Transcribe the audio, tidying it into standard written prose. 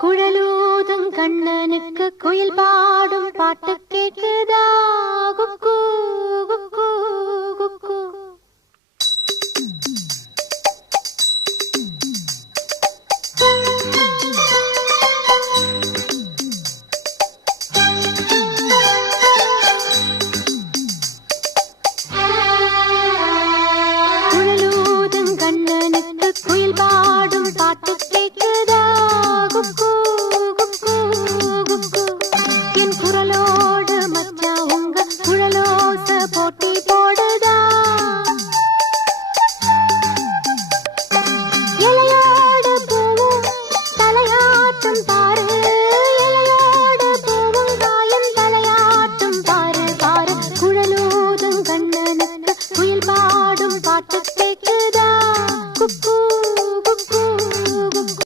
குழலூதும் கண்ணனுக்கு குயில் பாடும் பாட்டு கேக்குதா? குக்கு குக்கு குக்கு. குழலூதும் கண்ணனுக்கு குயில் பாடும் பாட்டு கேக்குதா?